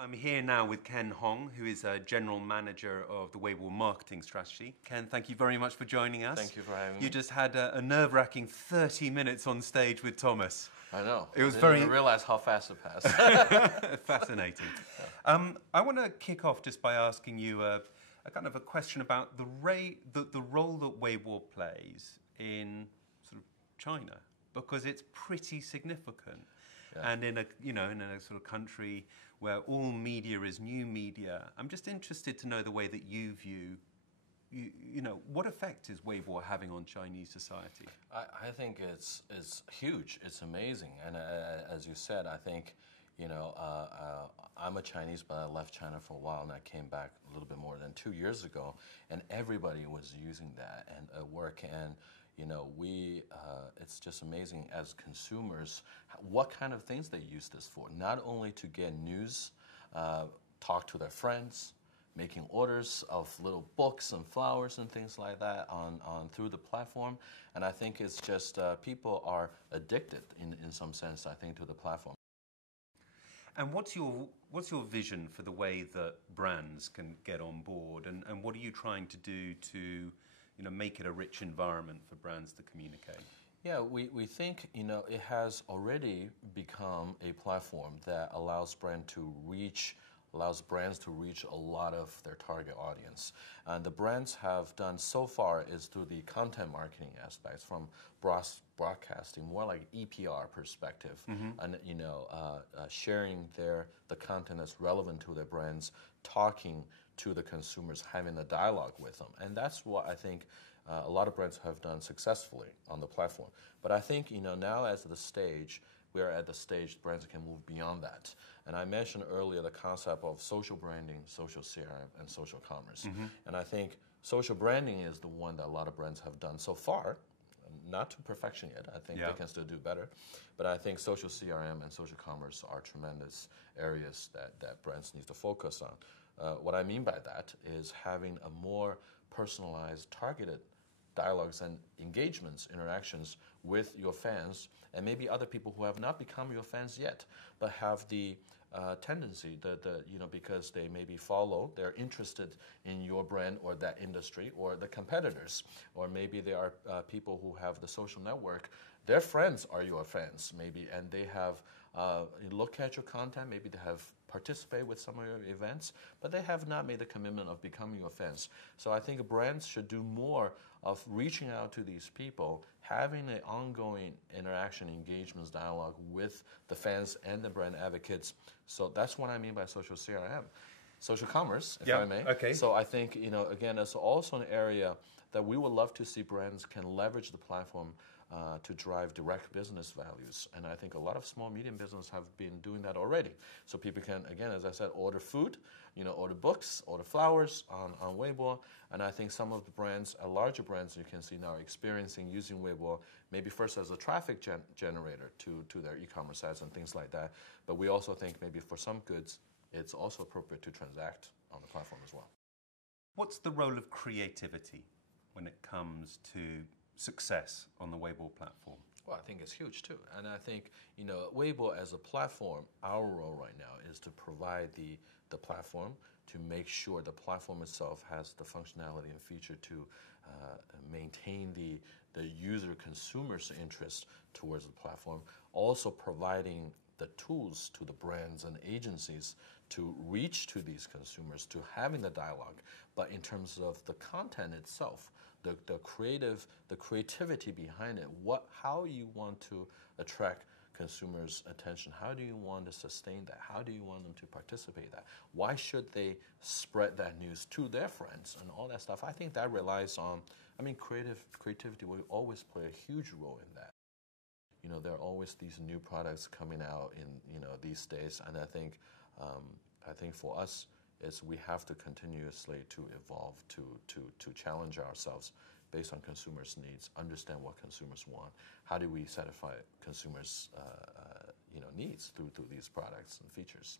I'm here now with Ken Hong, who is a General Manager of the Weibo Marketing Strategy. Ken, thank you very much for joining us. Thank you for having me. You just had a nerve-wracking 30 minutes on stage with Thomas. I know. It was I very... didn't realize how fast it passed. Fascinating. I want to kick off just by asking you a kind of a question about the role that Weibo plays in sort of China, because it's pretty significant. Yeah. And in a sort of country where all media is new media, I'm just interested to know the way that you view, what effect is Weibo having on Chinese society? I think it's huge. It's amazing. And as you said, I think, I'm a Chinese, but I left China for a while, and I came back a little bit more than 2 years ago, and everybody was using that and at work. And it's just amazing as consumers what kind of things they use this for. Not only to get news, talk to their friends, making orders of little books and flowers and things like that on through the platform. And I think it's just people are addicted in some sense, I think, to the platform. And what's your vision for the way that brands can get on board, and what are you trying to do to make it a rich environment for brands to communicate? Yeah, we think, it has already become a platform that allows brands to reach a lot of their target audience. And the brands have done so far is through the content marketing aspects, from broadcasting, more like EPR perspective, and sharing the content that's relevant to their brands, talking to the consumers, having a dialogue with them. And that's what I think a lot of brands have done successfully on the platform. But I think, now we're at the stage brands can move beyond that. And I mentioned earlier the concept of social branding, social CRM, and social commerce. And I think social branding is the one that a lot of brands have done so far. Not to perfection yet. I think they can still do better. But I think social CRM and social commerce are tremendous areas that brands need to focus on. What I mean by that is having a more personalized, targeted dialogues and engagements, interactions with your fans, and maybe other people who have not become your fans yet, but have the tendency because they maybe they're interested in your brand or that industry or the competitors, or maybe they are people who have the social network. Their friends are your fans, maybe, and they have look at your content, maybe they have participated with some of your events, but they have not made the commitment of becoming your fans. So I think brands should do more of reaching out to these people, having an ongoing interaction, engagements, dialogue with the fans and the brand advocates. So that's what I mean by social CRM. Social commerce, if I may. Okay. So I think, again, that's also an area that we would love to see brands can leverage the platform to drive direct business values. And I think a lot of small, medium businesses have been doing that already. So people can, again, as I said, order food, order books, order flowers on Weibo. And I think some of the brands, larger brands you can see now are experiencing using Weibo, maybe first as a traffic generator to their e-commerce sites and things like that. But we also think maybe for some goods, it's also appropriate to transact on the platform as well. What's the role of creativity when it comes to success on the Weibo platform? Well, I think it's huge too. And I think, Weibo as a platform, our role right now is to provide the platform to make sure the platform itself has the functionality and feature to maintain the consumer's interest towards the platform, also providing the tools to the brands and agencies to reach to these consumers, to having the dialogue. But in terms of the content itself, the creativity behind it, how you want to attract consumers' attention, how do you want to sustain that, how do you want them to participate in that, why should they spread that news to their friends and all that stuff. I think that relies on, creativity will always play a huge role in that. There are always these new products coming out in these days, and I think for us is we have to continuously to evolve, to challenge ourselves based on consumers' needs, understand what consumers want, how do we satisfy consumers' needs through these products and features.